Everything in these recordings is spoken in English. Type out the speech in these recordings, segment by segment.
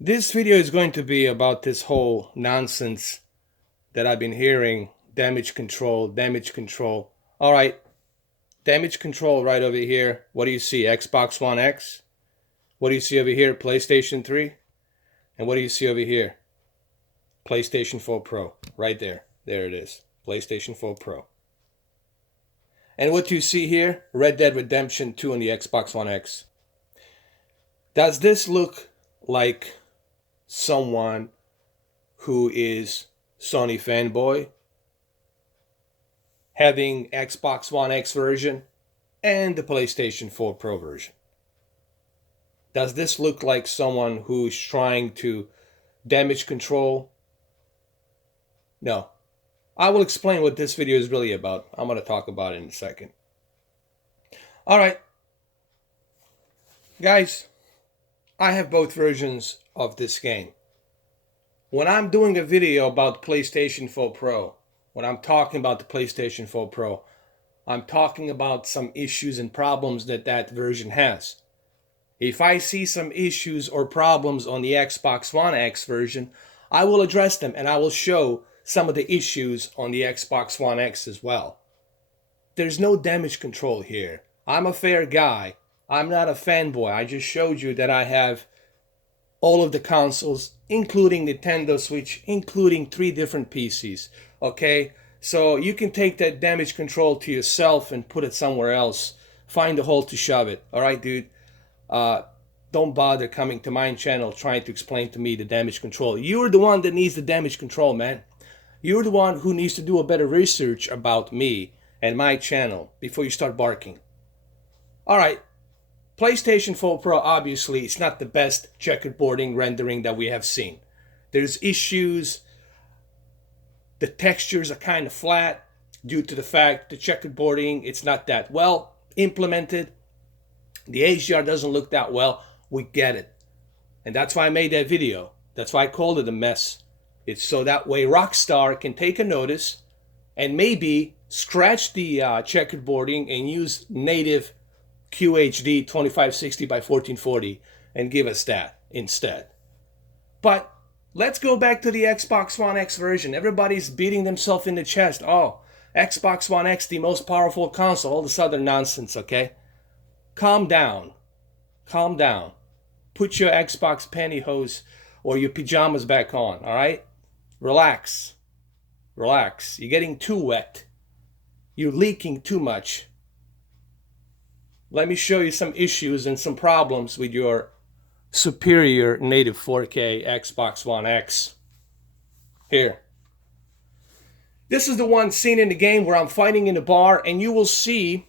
This video is going to be about this whole nonsense that I've been hearing. Damage control, damage control. All right, damage control right over here. What do you see? Xbox One X. What do you see over here? PlayStation 3. And what do you see over here? PlayStation 4 Pro. Right there. There it is. PlayStation 4 Pro. And what you see here? Red Dead Redemption 2 on the Xbox One X. Does this look like someone who is Sony fanboy having Xbox One X version and the PlayStation 4 Pro version? Does this look like someone who's trying to damage control? No. I will explain what this video is really about. I'm going to talk about it in a second. All right. Guys, I have both versions of this game. When I'm doing a video about PlayStation 4 Pro, when I'm talking about the PlayStation 4 Pro, I'm talking about some issues and problems that that version has. If I see some issues or problems on the Xbox One X version, I will address them and I will show some of the issues on the Xbox One X as well. There's no damage control here. I'm a fair guy. I'm not a fanboy. I just showed you that I have all of the consoles, including Nintendo Switch, including 3 different PCs. Okay? So you can take that damage control to yourself and put it somewhere else. Find a hole to shove it. Alright, dude? Don't bother coming to my channel trying to explain to me the damage control. You're the one that needs the damage control, man. You're the one who needs to do a better research about me and my channel before you start barking. Alright, PlayStation 4 Pro, obviously, it's not the best checkerboarding rendering that we have seen. There's issues. The textures are kind of flat due to the fact the checkerboarding, it's not that well implemented. The HDR doesn't look that well. We get it. And that's why I made that video. That's why I called it a mess. It's so that way Rockstar can take a notice and maybe scratch the checkerboarding and use native QHD 2560 by 1440 and give us that instead. But let's go back to the Xbox One X version. Everybody's beating themselves in the chest. Oh, Xbox One X, the most powerful console. All this other nonsense, okay? Calm down. Calm down. Put your Xbox pantyhose or your pajamas back on, all right? Relax. Relax. You're getting too wet. You're leaking too much. Let me show you some issues and some problems with your superior native 4K Xbox One X. Here. This is the one scene in the game where I'm fighting in a bar, and you will see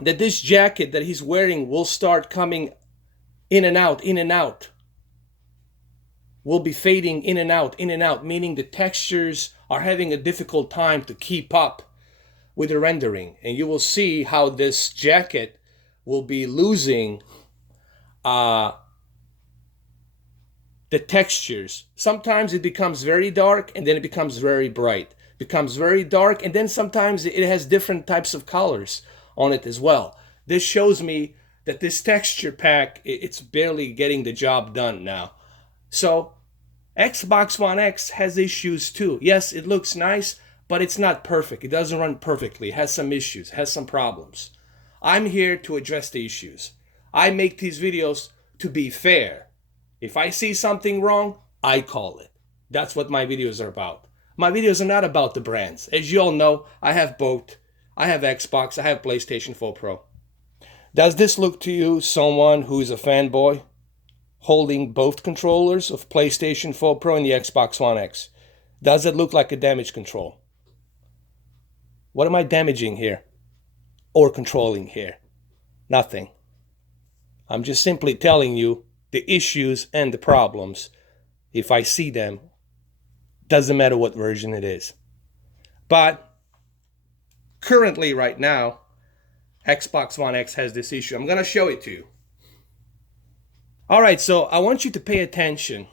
that this jacket that he's wearing will start coming in and out, in and out. Will be fading in and out, meaning the textures are having a difficult time to keep up with the rendering. And you will see how this jacket will be losing the textures. Sometimes it becomes very dark and then it becomes very bright. Becomes very dark and then sometimes it has different types of colors on it as well. This shows me that this texture pack, it's barely getting the job done now. So Xbox One X has issues too. Yes, it looks nice, but it's not perfect. It doesn't run perfectly. It has some issues, has some problems. I'm here to address the issues. I make these videos to be fair. If I see something wrong, I call it. That's what my videos are about. My videos are not about the brands. As you all know, I have both. I have Xbox, I have PlayStation 4 Pro. Does this look to you someone who is a fanboy holding both controllers of PlayStation 4 Pro and the Xbox One X? Does it look like a damage control? What am I damaging here? Or controlling here? Nothing. I'm just simply telling you the issues and the problems. If I see them, doesn't matter what version it is. But currently, right now, Xbox One X has this issue. I'm going to show it to you. All right, so I want you to pay attention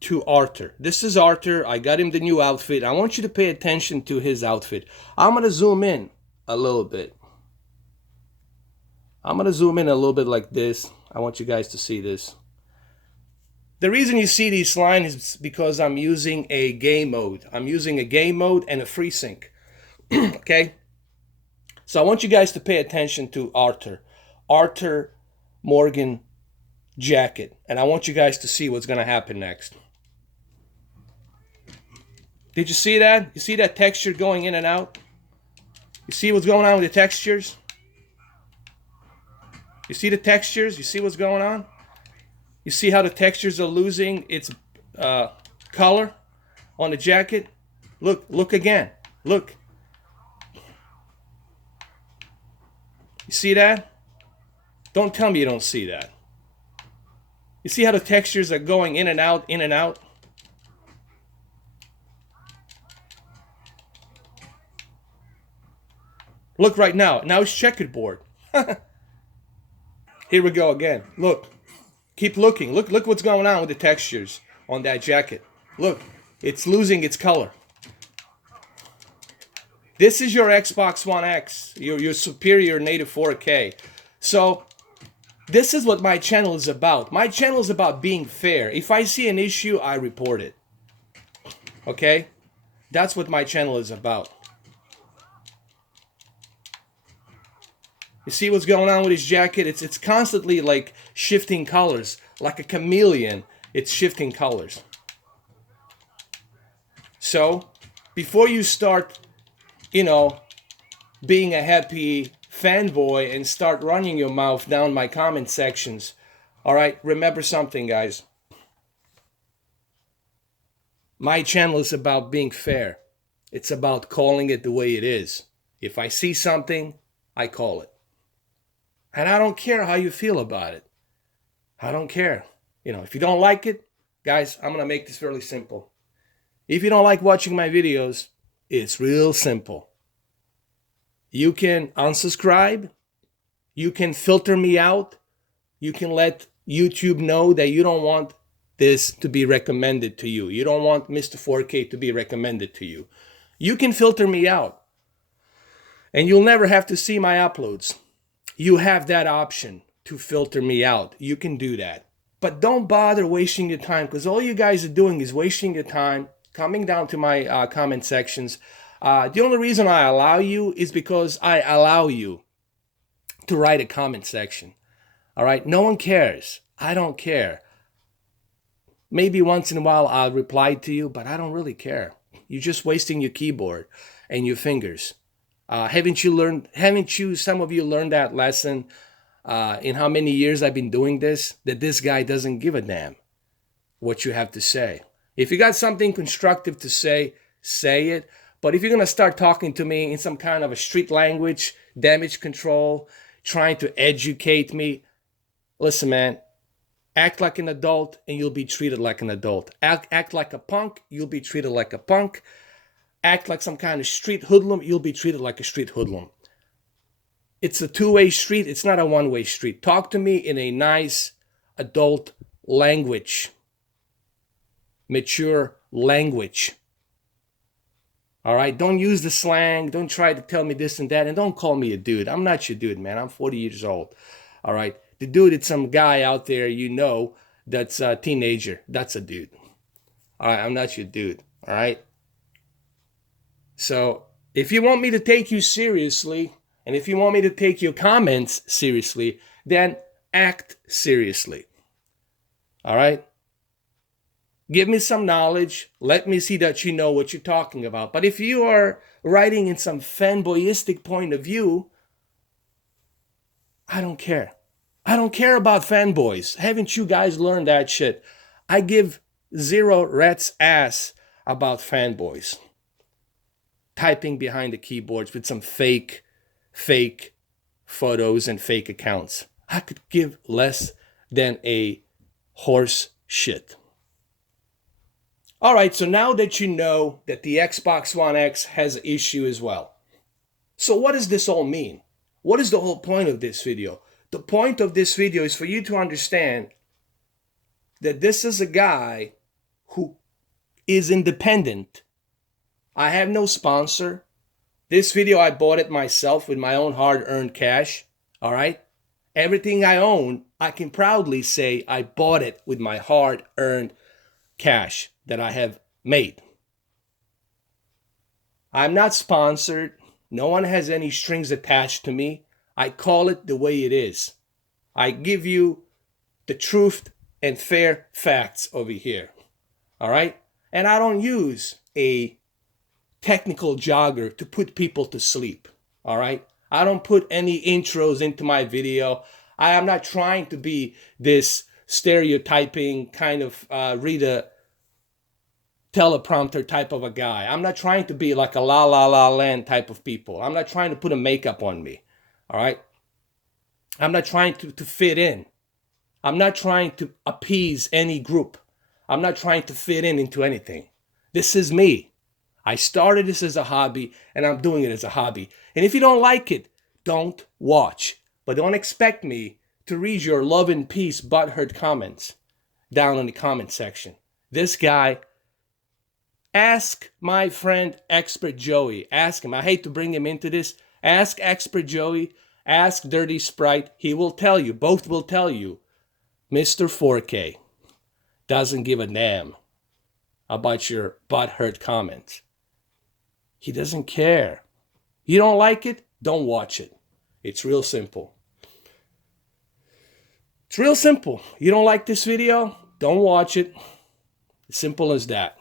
to Arthur. This is Arthur. I got him the new outfit. I want you to pay attention to his outfit. I'm going to zoom in a little bit. I'm going to zoom in a little bit like this. I want you guys to see this. The reason you see these lines is because I'm using a game mode. I'm using a game mode and a FreeSync. Okay? So I want you guys to pay attention to Arthur Morgan jacket. And I want you guys to see what's going to happen next. Did you see that? You see that texture going in and out? You see what's going on with the textures? You see the textures? You see what's going on? You see how the textures are losing its color on the jacket? Look again. Look. You see that? Don't tell me you don't see that. You see how the textures are going in and out, in and out? Look right now. Now it's checkerboard. Here we go again. Look. Keep looking. Look what's going on with the textures on that jacket. Look. It's losing its color. This is your Xbox One X. Your superior native 4K. So, this is what my channel is about. My channel is about being fair. If I see an issue, I report it. Okay? That's what my channel is about. You see what's going on with his jacket? It's constantly like shifting colors. Like a chameleon, it's shifting colors. So, before you start, being a happy fanboy and start running your mouth down my comment sections, all right, remember something, guys. My channel is about being fair. It's about calling it the way it is. If I see something, I call it. And I don't care how you feel about it. I don't care. If you don't like it, guys, I'm going to make this fairly simple. If you don't like watching my videos, it's real simple. You can unsubscribe. You can filter me out. You can let YouTube know that you don't want this to be recommended to you. You don't want Mr. 4K to be recommended to you. You can filter me out. And you'll never have to see my uploads. You have that option to filter me out. You can do that. But don't bother wasting your time, because all you guys are doing is wasting your time coming down to my comment sections. The only reason I allow you is because I allow you to write a comment section. All right? No one cares. I don't care. Maybe once in a while I'll reply to you, but I don't really care. You're just wasting your keyboard and your fingers. Haven't some of you learned that lesson in how many years I've been doing this? That this guy doesn't give a damn what you have to say. If you got something constructive to say, say it. But if you're going to start talking to me in some kind of a street language, damage control, trying to educate me, listen, man, act like an adult and you'll be treated like an adult. Act like a punk, you'll be treated like a punk. Act like some kind of street hoodlum, you'll be treated like a street hoodlum. It's a two-way street. It's not a one-way street. Talk to me in a nice adult language. Mature language. All right? Don't use the slang. Don't try to tell me this and that. And don't call me a dude. I'm not your dude, man. I'm 40 years old. All right? The dude is some guy out there that's a teenager. That's a dude. All right? I'm not your dude. All right? So, if you want me to take you seriously, and if you want me to take your comments seriously, then act seriously. All right? Give me some knowledge. Let me see that you know what you're talking about. But if you are writing in some fanboyistic point of view, I don't care. I don't care about fanboys. Haven't you guys learned that shit? I give zero rat's ass about fanboys. Typing behind the keyboards with some fake photos and fake accounts. I could give less than a horse shit. All right, so now that you know that the Xbox One X has an issue as well. So what does this all mean? What is the whole point of this video? The point of this video is for you to understand that this is a guy who is independent. I have no sponsor. This video, I bought it myself with my own hard-earned cash. All right? Everything I own, I can proudly say I bought it with my hard-earned cash that I have made. I'm not sponsored. No one has any strings attached to me. I call it the way it is. I give you the truth and fair facts over here. All right? And I don't use a technical jogger to put people to sleep. All right? I don't put any intros into my video. I am not trying to be this stereotyping kind of read a teleprompter type of a guy. I'm not trying to be like a La La La Land type of people. I'm not trying to put a makeup on me. All right? I'm not trying to fit in. I'm not trying to appease any group. I'm not trying to fit in into anything. This is me. I started this as a hobby, and I'm doing it as a hobby. And if you don't like it, don't watch. But don't expect me to read your love and peace butthurt comments down in the comment section. This guy, ask my friend Expert Joey. Ask him. I hate to bring him into this. Ask Expert Joey. Ask Dirty Sprite. He will tell you. Both will tell you. Mr. 4K doesn't give a damn about your butthurt comments. He doesn't care. You don't like it? Don't watch it. It's real simple. It's real simple. You don't like this video? Don't watch it. Simple as that.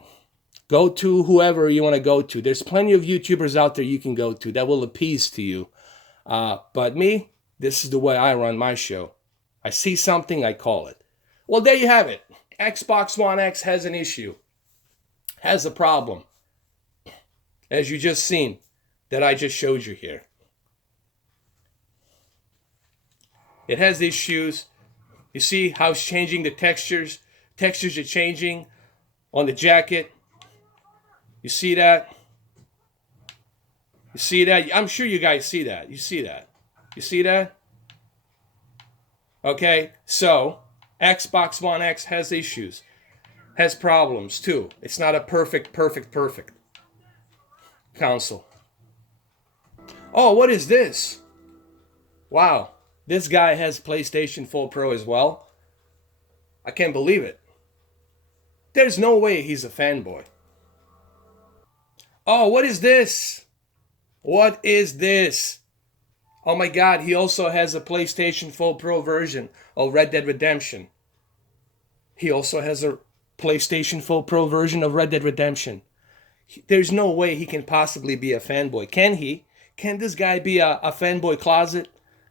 Go to whoever you want to go to. There's plenty of YouTubers out there you can go to that will appease to you. But me, this is the way I run my show. I see something, I call it. Well, there you have it. Xbox One X has an issue. Has a problem. As you just seen, that I just showed you here. It has issues. You see how it's changing the textures? Textures are changing on the jacket. You see that? You see that? I'm sure you guys see that. You see that? You see that? Okay, so Xbox One X has issues. Has problems too. It's not a perfect console. Oh, what is this? Wow, this guy has PlayStation 4 Pro as well. I can't believe it. There's no way he's a fanboy. Oh, what is this? What is this? Oh my God, he also has a PlayStation 4 Pro version of Red Dead Redemption. He also has a PlayStation 4 Pro version of Red Dead Redemption. There's no way he can possibly be a fanboy. Can he? Can this guy be a fanboy closet?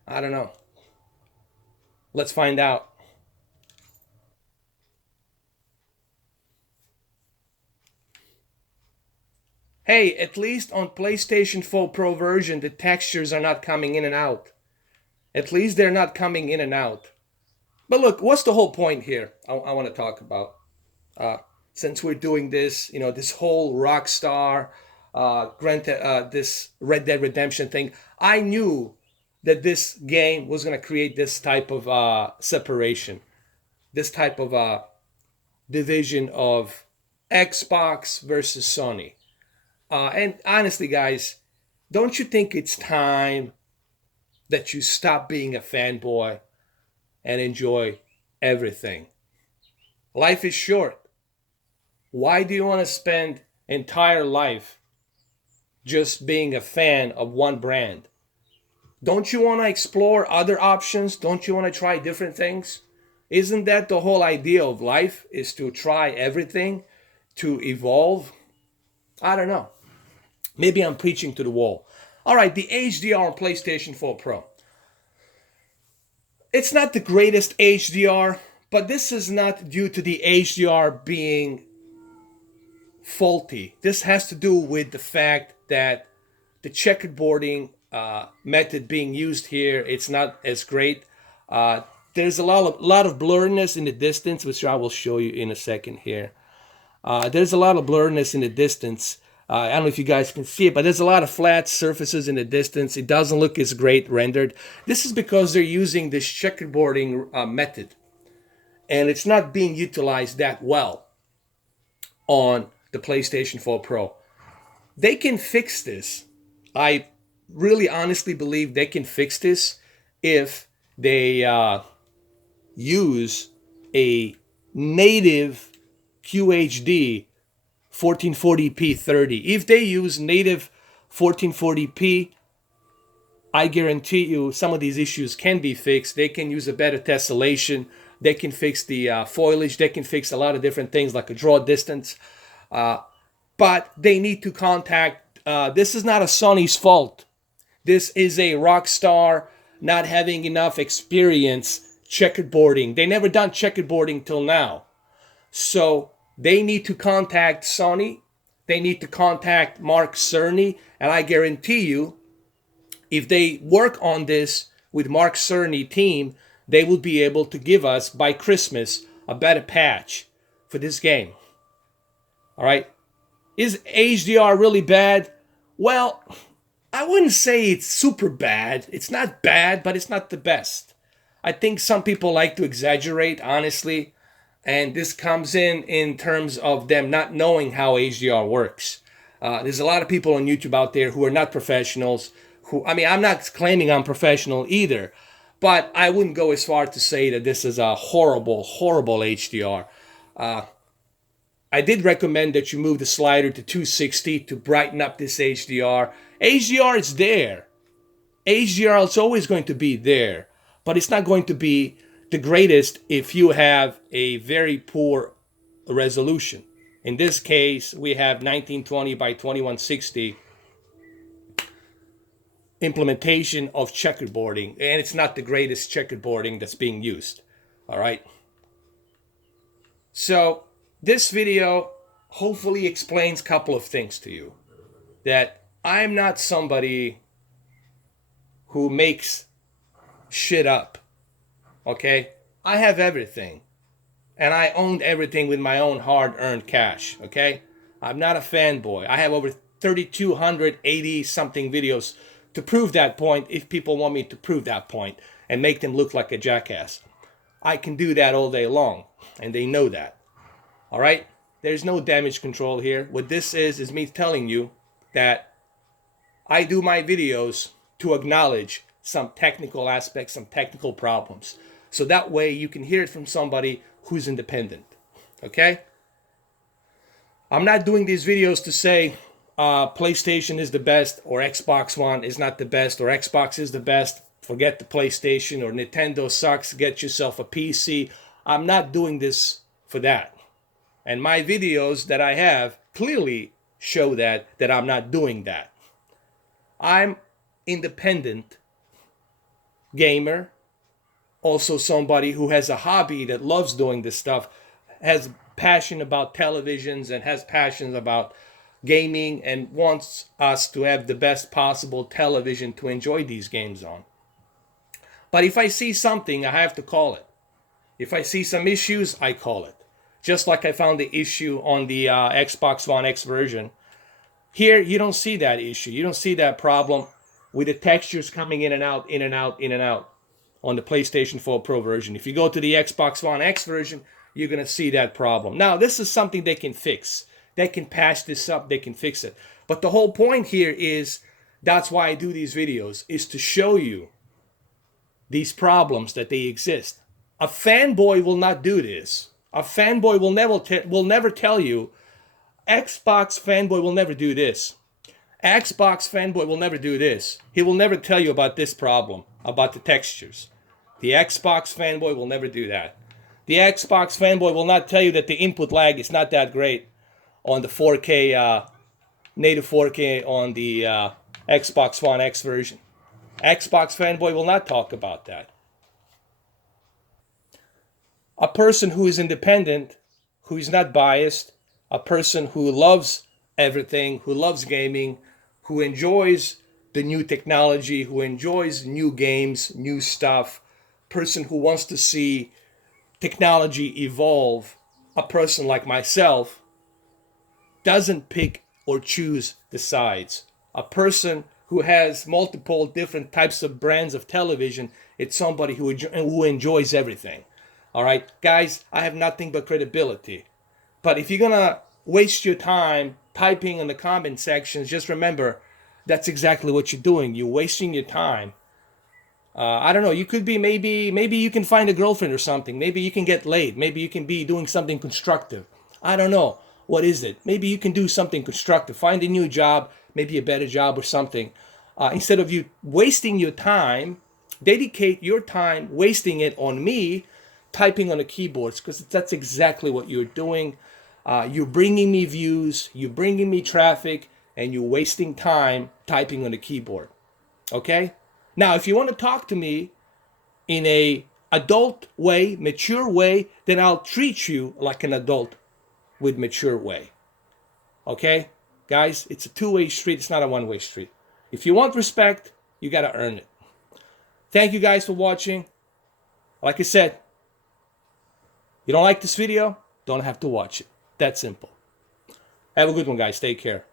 I don't know. Let's find out. Hey, at least on PlayStation 4 Pro version, the textures are not coming in and out. At least they're not coming in and out. But look, what's the whole point here? I want to talk about. Since we're doing this, this whole Rockstar, this Red Dead Redemption thing, I knew that this game was going to create this type of separation, this type of division of Xbox versus Sony. And honestly, guys, don't you think it's time that you stop being a fanboy and enjoy everything? Life is short. Why do you want to spend entire life just being a fan of one brand? Don't you want to explore other options? Don't you want to try different things? Isn't that the whole idea of life, is to try everything, to evolve? I don't know. Maybe I'm preaching to the wall. All right, the HDR on PlayStation 4 Pro. It's not the greatest HDR, but this is not due to the HDR being faulty. This has to do with the fact that the checkerboarding method being used here, it's not as great. There's a lot of blurriness in the distance, which I will show you in a second here. There's a lot of blurriness in the distance. I don't know if you guys can see it, but there's a lot of flat surfaces in the distance. It doesn't look as great rendered. This is because they're using this checkerboarding method, and it's not being utilized that well on the PlayStation 4 Pro. They can fix this. I really honestly believe they can fix this if they use a native QHD 1440p 30. If they use native 1440p, I guarantee you some of these issues can be fixed. They can use a better tessellation. They can fix the foliage. They can fix a lot of different things like a draw distance. But they need to contact, this is not a Sony's fault. This is a Rockstar not having enough experience checkerboarding. They never done checkerboarding till now. So they need to contact Sony. They need to contact Mark Cerny. And I guarantee you, if they work on this with Mark Cerny team, they will be able to give us by Christmas a better patch for this game. All right. Is HDR really bad? Well, I wouldn't say it's super bad. It's not bad, but it's not the best. I think some people like to exaggerate, honestly. And this comes in terms of them not knowing how HDR works. There's a lot of people on YouTube out there who are not professionals. I'm not claiming I'm professional either. But I wouldn't go as far to say that this is a horrible, horrible HDR. I did recommend that you move the slider to 260 to brighten up this HDR. HDR is there. HDR is always going to be there. But it's not going to be the greatest if you have a very poor resolution. In this case, we have 1920 by 2160 implementation of checkerboarding, and it's not the greatest checkerboarding that's being used. All right. So this video hopefully explains a couple of things to you. That I'm not somebody who makes shit up. Okay? I have everything. And I owned everything with my own hard-earned cash. Okay? I'm not a fanboy. I have over 3,280 something videos to prove that point if people want me to prove that point and make them look like a jackass. I can do that all day long, and they know that. All right? There's no damage control here. What this is me telling you that I do my videos to acknowledge some technical aspects, some technical problems. So that way you can hear it from somebody who's independent. Okay? I'm not doing these videos to say PlayStation is the best or Xbox One is not the best or Xbox is the best. Forget the PlayStation or Nintendo sucks. Get yourself a PC. I'm not doing this for that. And my videos that I have clearly show that I'm not doing that. I'm independent gamer, also somebody who has a hobby that loves doing this stuff, has passion about televisions and has passions about gaming and wants us to have the best possible television to enjoy these games on. But if I see something, I have to call it. If I see some issues, I call it. Just like I found the issue on the Xbox One X version. Here, you don't see that issue. You don't see that problem with the textures coming in and out, in and out, in and out on the PlayStation 4 Pro version. If you go to the Xbox One X version, you're going to see that problem. Now, this is something they can fix. They can patch this up. They can fix it. But the whole point here is, that's why I do these videos, is to show you these problems that they exist. A fanboy will not do this. A fanboy will never tell you. Xbox fanboy will never do this. Xbox fanboy will never do this. He will never tell you about this problem, about the textures. The Xbox fanboy will never do that. The Xbox fanboy will not tell you that the input lag is not that great on the 4K, native 4K on the Xbox One X version. Xbox fanboy will not talk about that. A person who is independent, who is not biased, a person who loves everything, who loves gaming, who enjoys the new technology, who enjoys new games, new stuff, person who wants to see technology evolve, a person like myself, doesn't pick or choose the sides. A person who has multiple different types of brands of television, it's somebody who enjoys everything. All right, guys, I have nothing but credibility. But if you're going to waste your time typing in the comment sections, just remember, that's exactly what you're doing. You're wasting your time I don't know. You could be maybe you can find a girlfriend or something. Maybe you can get laid. Maybe you can be doing something constructive. I don't know. What is it? Maybe you can do something constructive. Find a new job, maybe a better job or something. Instead of you wasting your time, dedicate your time wasting it on me typing on the keyboards, because that's exactly what you're doing. You're bringing me views, you're bringing me traffic, and you're wasting time typing on the keyboard. Okay? Now, if you want to talk to me in a adult way, mature way, then I'll treat you like an adult with mature way. Okay? Guys, it's a two-way street. It's not a one-way street. If you want respect, you got to earn it. Thank you guys for watching. Like I said, you don't like this video, don't have to watch it. That simple. Have a good one, guys. Take care.